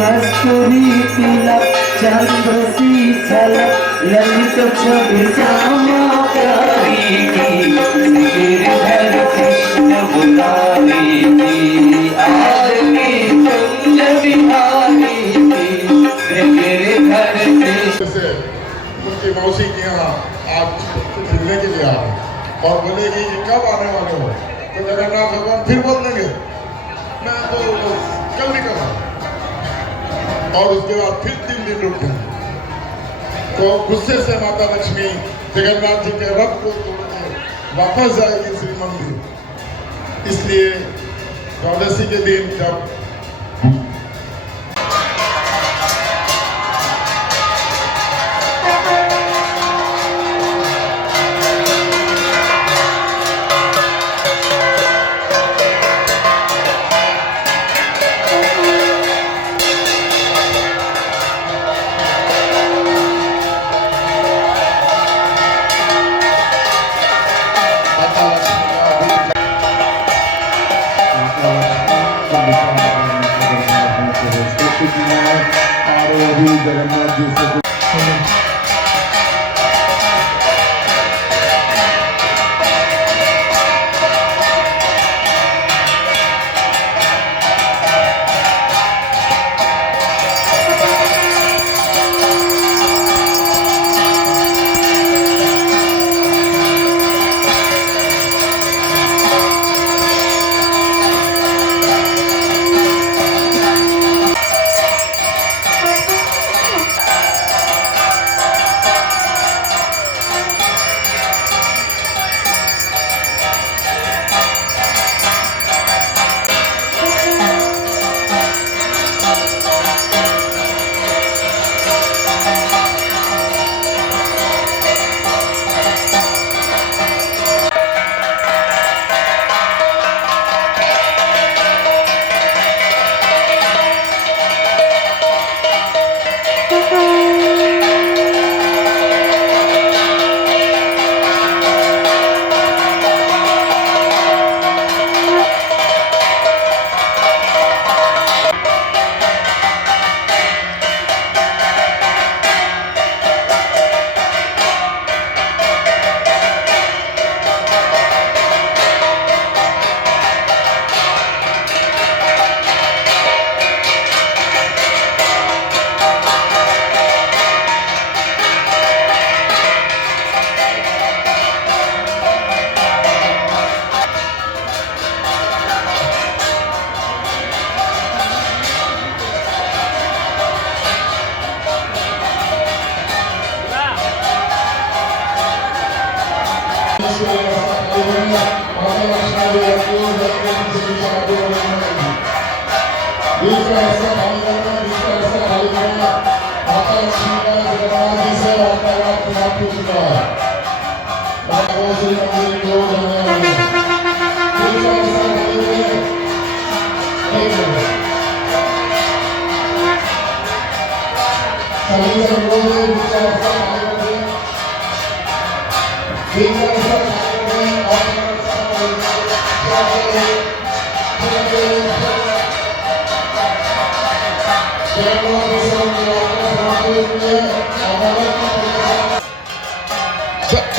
कस्तूरी तिलक चंद्र सी झलक ललित छवि श्यामा प्यारी की गिरधर कृष्ण मुरारी की आरती कुंज बिहारी की गिरधर कृष्ण। उनकी मौसी के यहाँ आज मिलने के लिए आए और बोले कि कब आने वाले हो, तो जगन्नाथ भगवान फिर बोल देंगे मैं तो कल निकला और उसके बाद फिर 3 दिन रुक गए। तो गुस्से से माता लक्ष्मी जगन्नाथ जी के रथ को तोड़ने वापस जाएगी श्री मंदिर। इसलिए द्वादशी के दिन जब जगन्नाथ जी से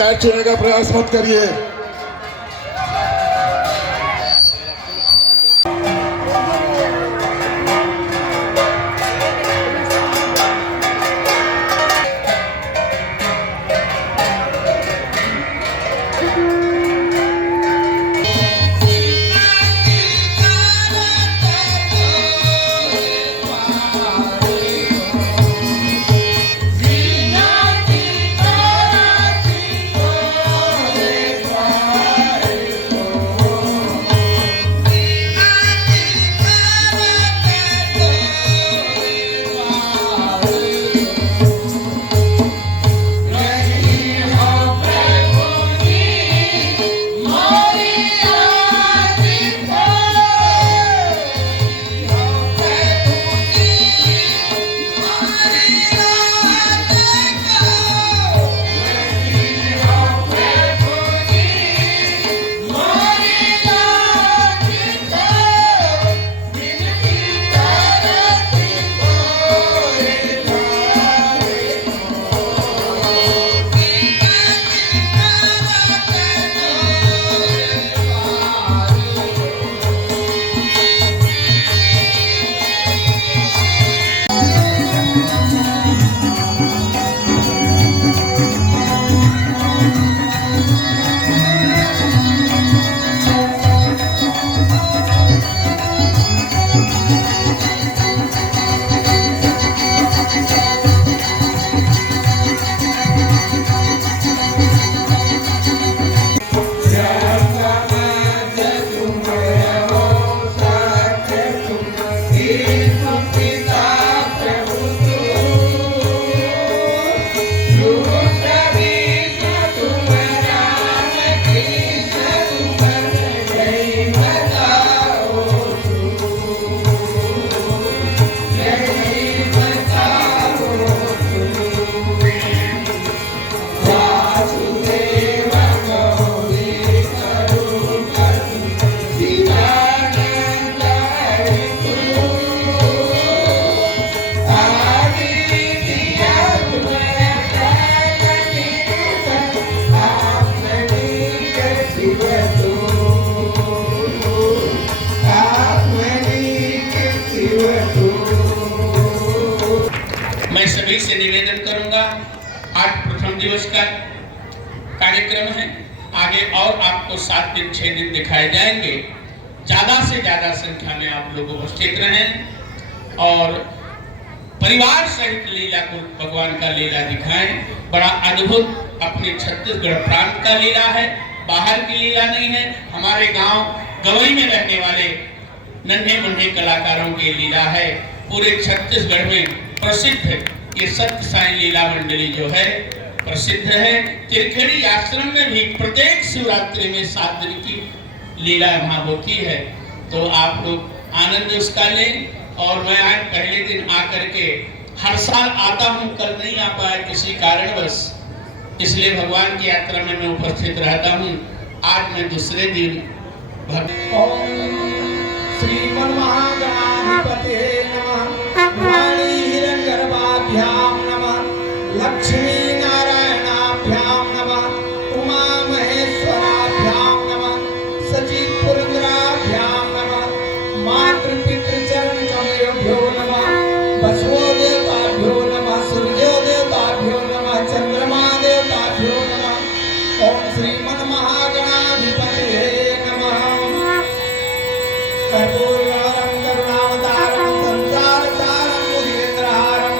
पैर छूने का प्रयास मत करिए। सभी से निवेदन करूंगा, आज प्रथम दिवस का कार्यक्रम है, आगे और आपको 7 दिन 6 दिन दिखाए जाएंगे। ज्यादा से ज्यादा संख्या में आप लोग उपस्थित रहें और परिवार सहित लीला को भगवान का लीला दिखाएं। बड़ा अद्भुत अपने छत्तीसगढ़ प्रांत का लीला है, बाहर की लीला नहीं है। हमारे गांव गवई में रहने वाले नन्हे मुन्ने कलाकारों की लीला है, पूरे छत्तीसगढ़ में प्रसिद्ध ये सत्य साई लीला मंडली जो है प्रसिद्ध है। त्रिखेड़ी आश्रम में भी प्रत्येक शिवरात्रि में 7 दिन की लीला वहाँ होती है, तो आप लोग आनंद उसका लें। और मैं आज पहले दिन आकर के हर साल आता हूँ, कल नहीं आ पाया किसी कारणवश, इसलिए भगवान की यात्रा में मैं उपस्थित रहता हूँ। आज मैं दूसरे दिन श्रीमन महागणाधिपते नमः, वाणी हिरण्यगर्भाभ्यां नमः, लक्ष्मी नारायणाभ्यां नमः, उमा महेश्वराभ्यां नमः, सचित पुरंदराभ्यां नमः, मातृ पितृ चरण कमलेभ्यो नमः, बसवो देवताभ्यो नमः, सूर्यो देवताभ्यो नमः, चंद्रमा देवताभ्यो नमः। ओम श्रीमन महागणाधिपते नमः। कर्पूरगौरं करुणावतारं संसारसारं मुनीन्द्रहारं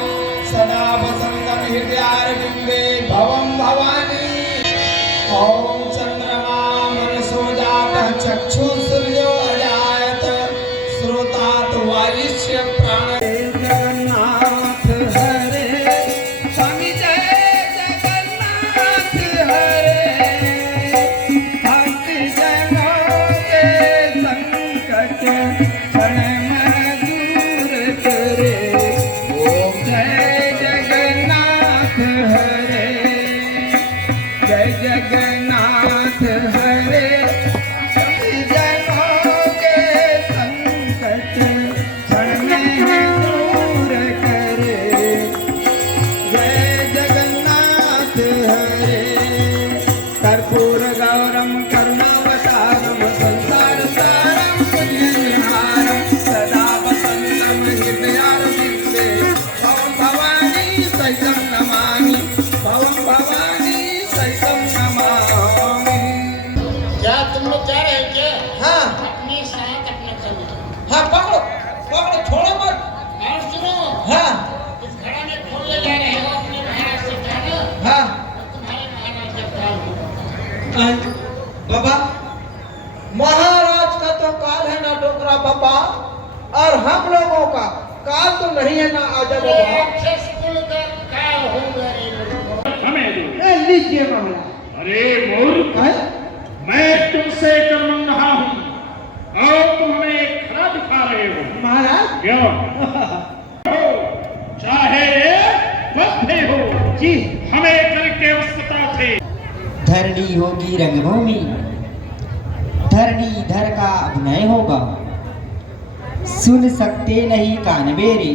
सदा वसन्तं हृदयारविन्दे भवं भवानी। ॐ चन्द्रमा मनसो जातः चक्षुः अजायत श्रोतात् वायुष्य प्राण। जगन्नाथ हरे स्वामी जय जगन्नाथ हरे, भक्त जनों के संकट क्षण में दूर करे। ओम जय जगन्नाथ हरे, जय जगन्नाथ हरे, सभी जनों के संकट क्षण में दूर करे। जय जगन्नाथ हरे। कर्पूर गौरम करुणावतारम संसारसारं मुनीन्द्रहारं सदा वसन्तं हृदयारविन्दे भवं भवानी सहितं नमामि, भवं भवानी सहितं नमामि। क्या तुम लोग जा रहे हो क्या? हाँ अपने साथ अपना खरीदो। हाँ, पकड़ो पकड़ो, छोड़ो मत। और सुनो, हाँ इस घड़ा में फूल ले जा रहे हो अपने महाराज से कहना, हाँ तुम्हारे महाराज का काल होगा। बाबा, महाराज का तो काल है ना डोकरा बाबा, और हम लोगों का काल तो नहीं है ना आजा ये बाबा। राक्षस कुल का काल होगा रे लोगों। हमें दो। लीजिए मामला। अरे मूर्ख, है? मैं तुमसे कर मंग रहा हूँ और तुम हमें खरा दिखा रहे हो। महाराज क्यों? हो, चाहे बंधे हो जी, हमें करके आवश्यकता थे। धरणी होगी रंगभूमि, धरणी धर का अभिनय होगा, सुन सकते नहीं कान मेरे।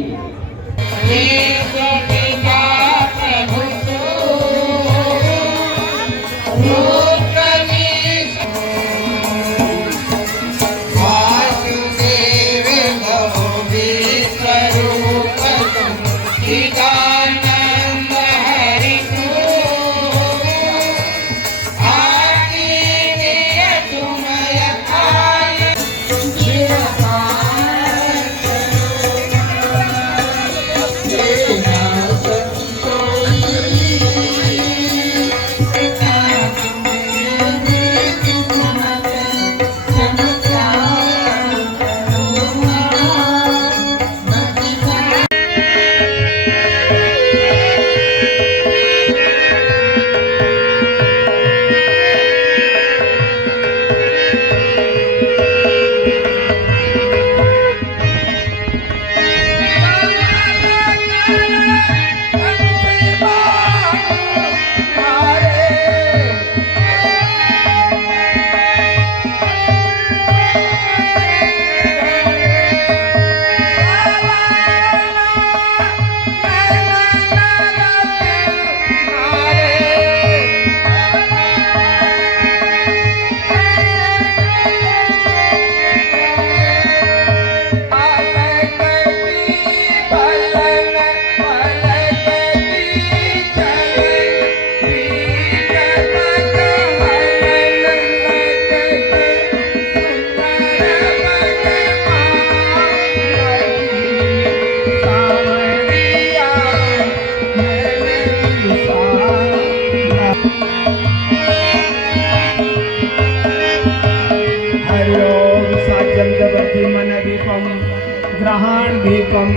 ग्रहण दीपम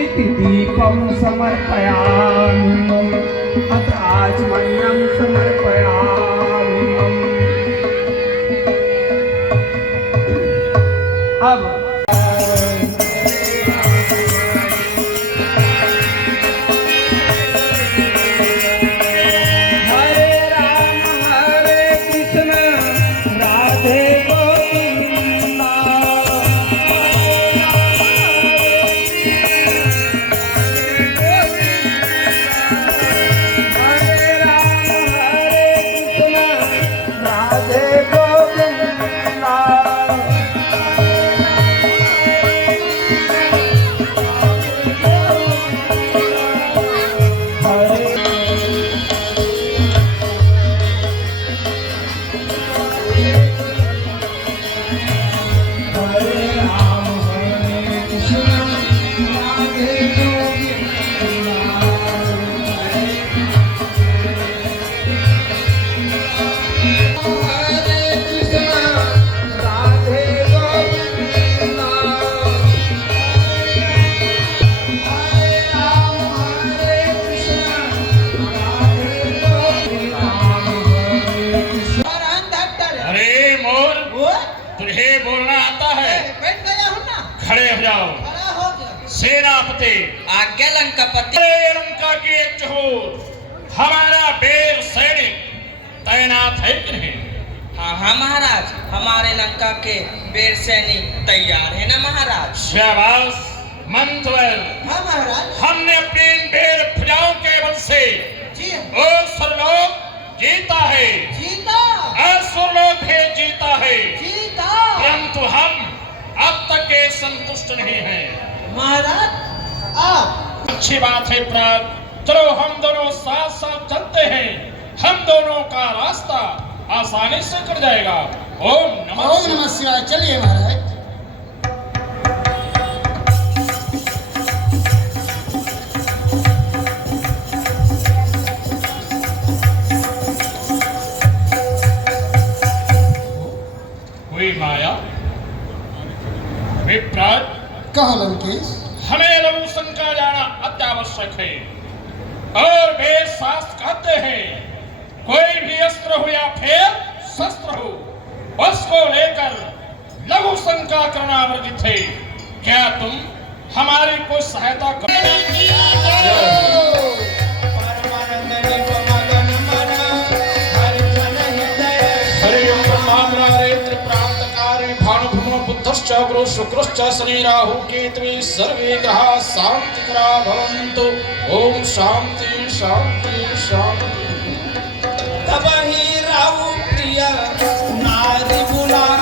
इति दीपम समर्पयामि अथ आचमनीयं समर्पयामि। अब सेनापति आज्ञा लंकापति। लंका की एक चहोर हमारा वीर सैनिक तैनात है कि नहीं? हाँ हाँ महाराज, हमारे लंका के वीर सैनिक तैयार है ना महाराज। शाबाश मंतवर। हाँ महाराज। हमने अपने इन वीर फौजाओं के बल से जी सुरलोक जीता है, जीता असुरलोक भी जीता है, जीता। परंतु हम अब तक के संतुष्ट नहीं हैं महाराज। आप अच्छी बात है प्राण, चलो हम दोनों साथ साथ चलते हैं, हम दोनों का रास्ता आसानी से कट जाएगा। ओम नमः शिवाय। चलिए महाराज। हुई माया विप्राट, कहो लंकेश। हमें लघुशंका जाना अत्यावश्यक है और वे शास्त्र कहते हैं कोई भी अस्त्र हो या फिर शस्त्र हो उसको लेकर लघुशंका करना वर्जित है। क्या तुम हमारी कोई सहायता करो? बुद्धश्च गुरु शुक्रश्च शनि राहु केतवे सर्वे ग्रहा शांतिकरा भवन्तु। ओम शांति शांति शांति। तब ही राहु प्रिय नारी बुलाई।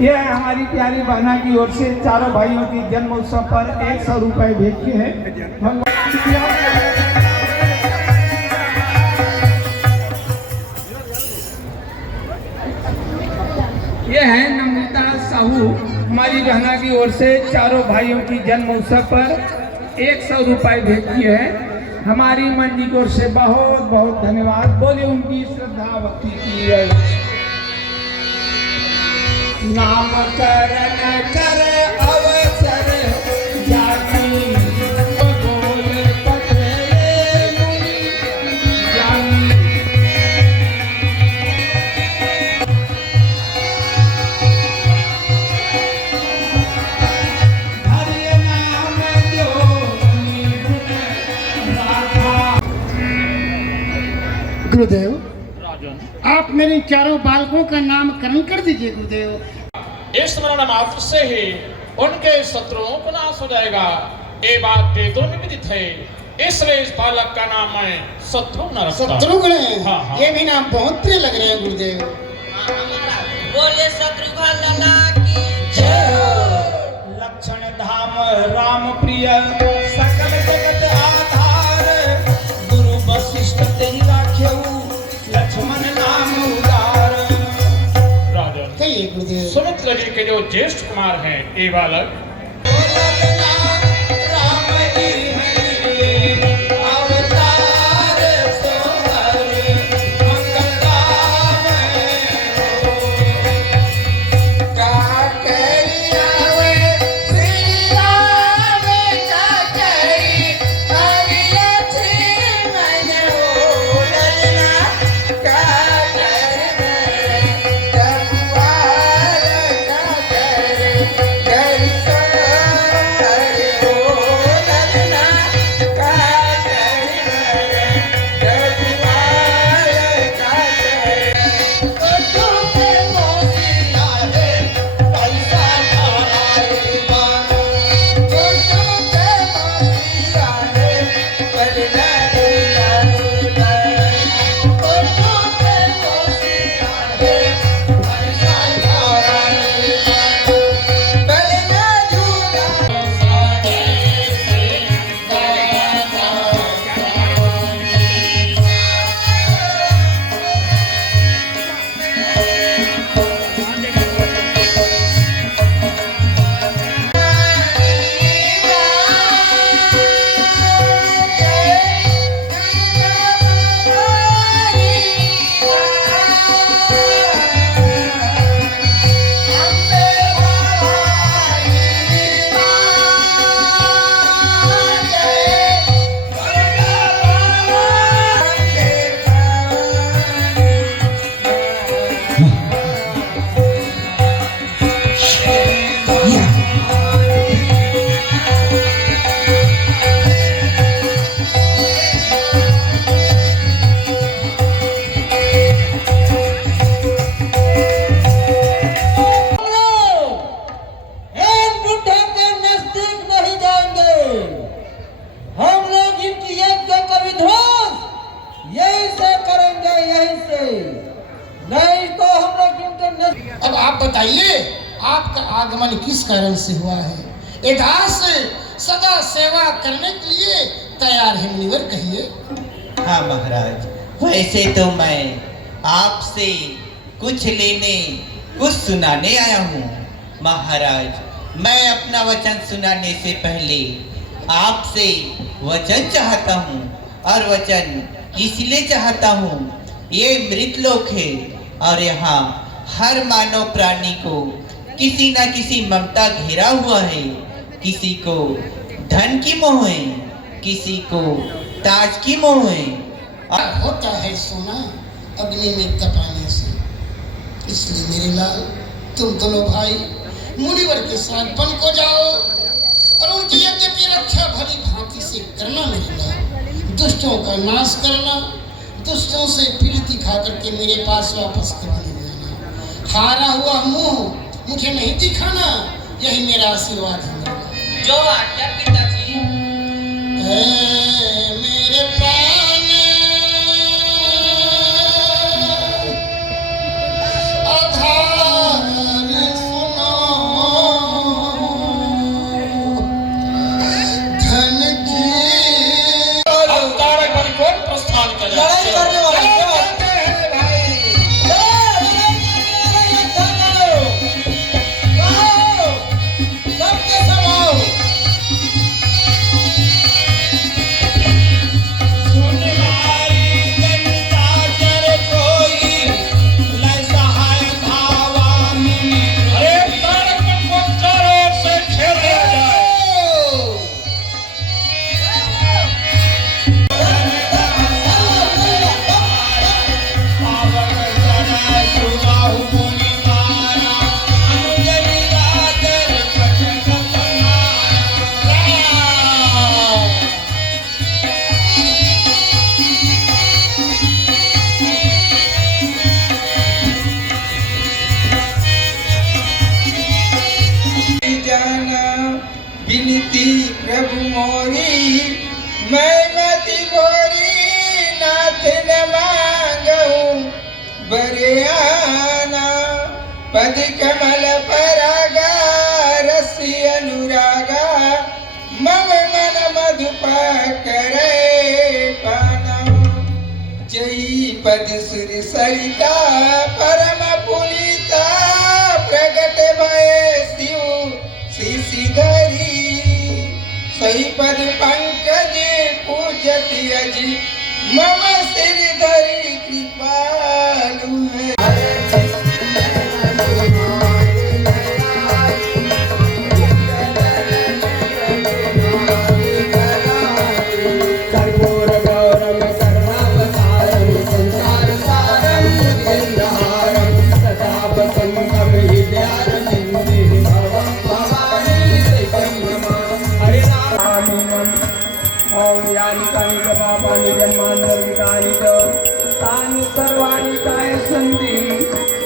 यह है हमारी प्यारी बहना की ओर से चारों भाइयों की जन्म उत्सव पर 100 रुपए भेज के हैं। यह है नम्रता साहू, हमारी बहना की ओर से चारों भाइयों की जन्म उत्सव पर 100 रुपए भेज किए हैं। हमारी मंडी की ओर से बहुत बहुत धन्यवाद। बोले उनकी श्रद्धा भक्ति की है। नामकरण कर अवसर जाति बगोल पत्रे मुनि जानी। हरि नाम जो गुण राखा। गुरुदेव, आप मेरे चारों बालकों का नामकरण कर दीजिए गुरुदेव। इस स्मरण मात्र से ही उनके शत्रुओं को नाश हो जाएगा। ये बात वेदों में विदित है, इसलिए इस बालक का नाम मैं शत्रुघ्न रखता। शत्रुघ्न, हाँ। ये भी नाम बहुत प्रिय लग रहे हैं गुरुदेव। बोले शत्रुघ्न लाला की जय हो। लक्षण धाम राम प्रिय सकल जगत आधार। गुरु वशिष्ठ तेहि राख्यऊ लक्ष्मण नाम उदार। राजन, कहिए गुरुदेव। सुमित्र जी के जो ज्येष्ठ कुमार हैं ये बालक अब आप बताइए, आपका आगमन किस कारण से हुआ है? ये दास सदा सेवा करने के लिए तैयार है मुनिवर, कहिए। हाँ महाराज, वैसे तो मैं आपसे कुछ लेने कुछ सुनाने आया हूँ। महाराज, मैं अपना वचन सुनाने से पहले आपसे वचन चाहता हूँ, और वचन इसलिए चाहता हूँ, ये मृतलोक है और यहाँ हर मानव प्राणी को किसी न किसी ममता घेरा हुआ है। किसी को धन की मोह है, किसी को ताज की मोह है। होता है सोना अग्नि में तपाने से। इसलिए मेरे लाल, तुम दोनों भाई मुनिवर के साथ वन को जाओ और उनकी यज्ञ की रक्षा भली भांति से करना। मेरे लाल, दुष्टों का नाश करना, दुष्टों से पीड़ दिखाकर मेरे पास वापस कभी नहीं आना। हारा हुआ मुंह मुझे नहीं दिखाना, यही मेरा आशीर्वाद है। जो आज्ञा पिताजी। मेरे प्राण आधार सुनो, धन की तारक बलि कौन प्रस्थान करे? लड़ाई करने वाला कहते हैं भाई। सबके सब आओ। अरे तारक बलि को चारों ओर से घेर लिया जाए। जाना विनती प्रभु मोरी, मैं मति गोरी नाथ न मांगूं बरियाना। पद कमल परागा रसी अनुरागा, मम मन मधुपा करे पाना। जयी पद सुर सरिता परम पुनीता, प्रगट भय शिव शिशिधरी। सही पद पंकज पूजति अजी, मम सिर धरि कृपालु है। कर्पूर गौरम करुणावतारम, संसार सारम भुजगेन्द्रहारम, सदा वसंतम हृदयारविंदे भवं भवानी शैवं नमामि। हरे राम ओम यानि कानि च पापानि जन्मान्तरहितानि च तानि सर्वाणि कायसन्ति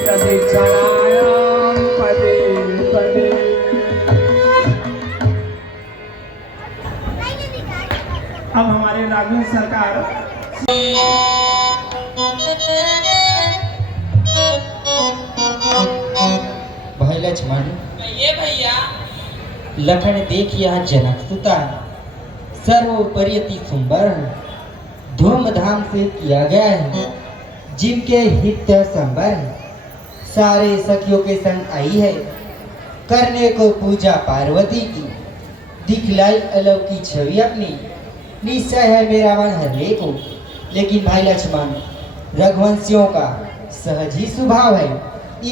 तदिच्छायां पदे पदे। अब हमारे राघव सरकार भाई लक्ष्मण, ये भैया लखन देख यहाँ जनक सुता, सर्वोपरि अति सुंदर धूमधाम से किया गया है, जिनके हित संबर सारे सखियों के संग आई है। करने को पूजा पार्वती की, दिखलाई अलौकिक छवि अपनी, निश्चय है मेरा मन हरने को। लेकिन भाई लक्ष्मण, रघुवंशियों का सहज ही स्वभाव है,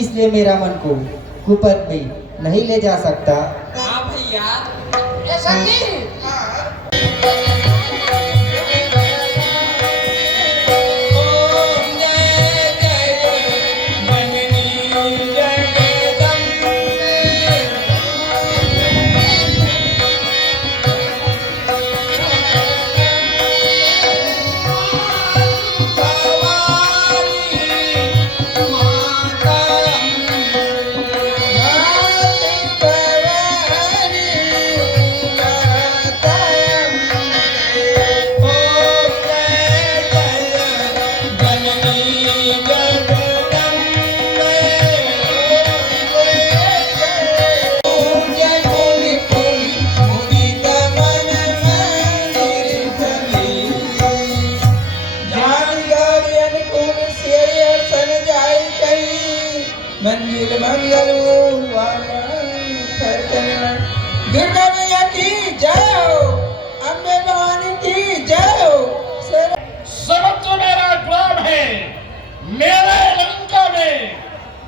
इसलिए मेरा मन को कुपथ में नहीं ले जा सकता। हाँ भैया। ऐसा नहीं। मंजिल मंगल दुर्गा मैया की जय हो, अम्बे भवानी की जय हो। सर्वत्र मेरा ग्राम है, मेरे लंका में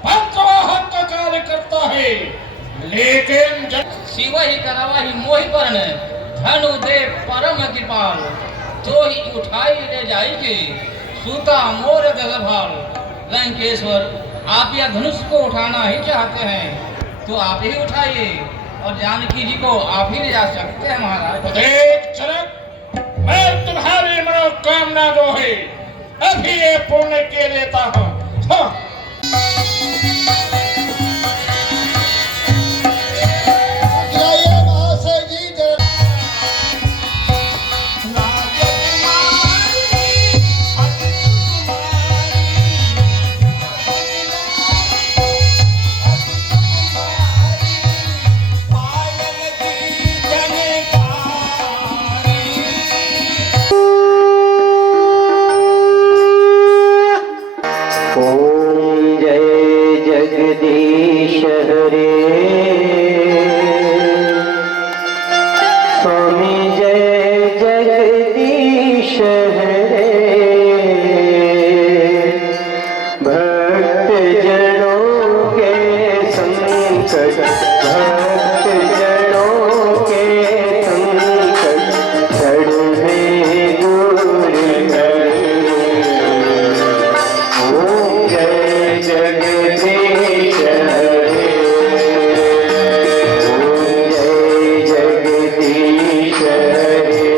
पंचवाहन का कार्य करता है, लेकिन शिव ही करावा ही मोहि परण, धनु दे परम कृपाल। तो ही उठाई ले जाएगी सूता मोर गगभाल। लंकेश्वर, आप यह धनुष को उठाना ही चाहते हैं तो आप ही उठाइए, और जानकी जी को आप ही ले जा सकते हैं महाराज। देख जनक, मैं तुम्हारी मनोकामना जो है अभी ये पूर्ण के लेता हूँ। ओम जय जगदीश हरे स्वामी जय जगदीश हरे भक्त जनों के संकट भक्त जनों के संकट छड़ने दूर कर ओम जय जगदीश हरे ओम जय जगदीश हरे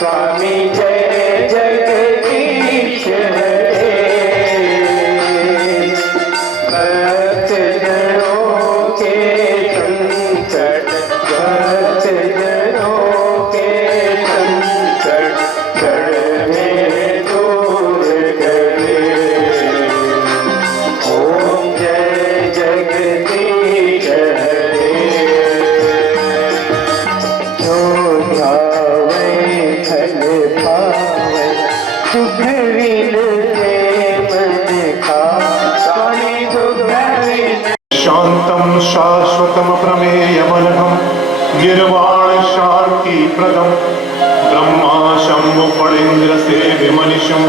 स्वामी जय जगदीश हरे भक्त जनों के संकट भक्त जनों के संकट छड़ने दूर करे ओम जय जगदीश हरे जो भावे फल पावे सुख विन मन का स्वामी दुख विन शांतं शाश्वतं प्रमेयमनघं निर्वाण शान्तिप्रदं ब्रह्मा शम्भु फणीन्द्र सेव्यमनिशं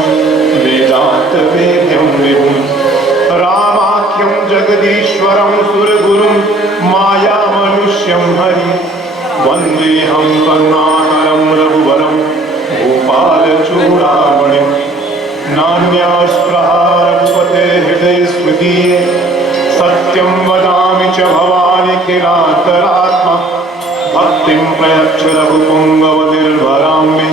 वेदान्तवेद्यं विभुं रामाख्यं जगदीश्वरं सुरगुरुं मायामनुष्यं हरिं वन्देऽहं करुणाकरं रघुवरं गोपालचूडामणिं नान्यास्पृहा रघुपते हृदये स्मृतीये सत्यं वदामि च भवानि किरातरात्मा भक्तिं प्रयच्छ रघुपुङ्गवतिर्भरामि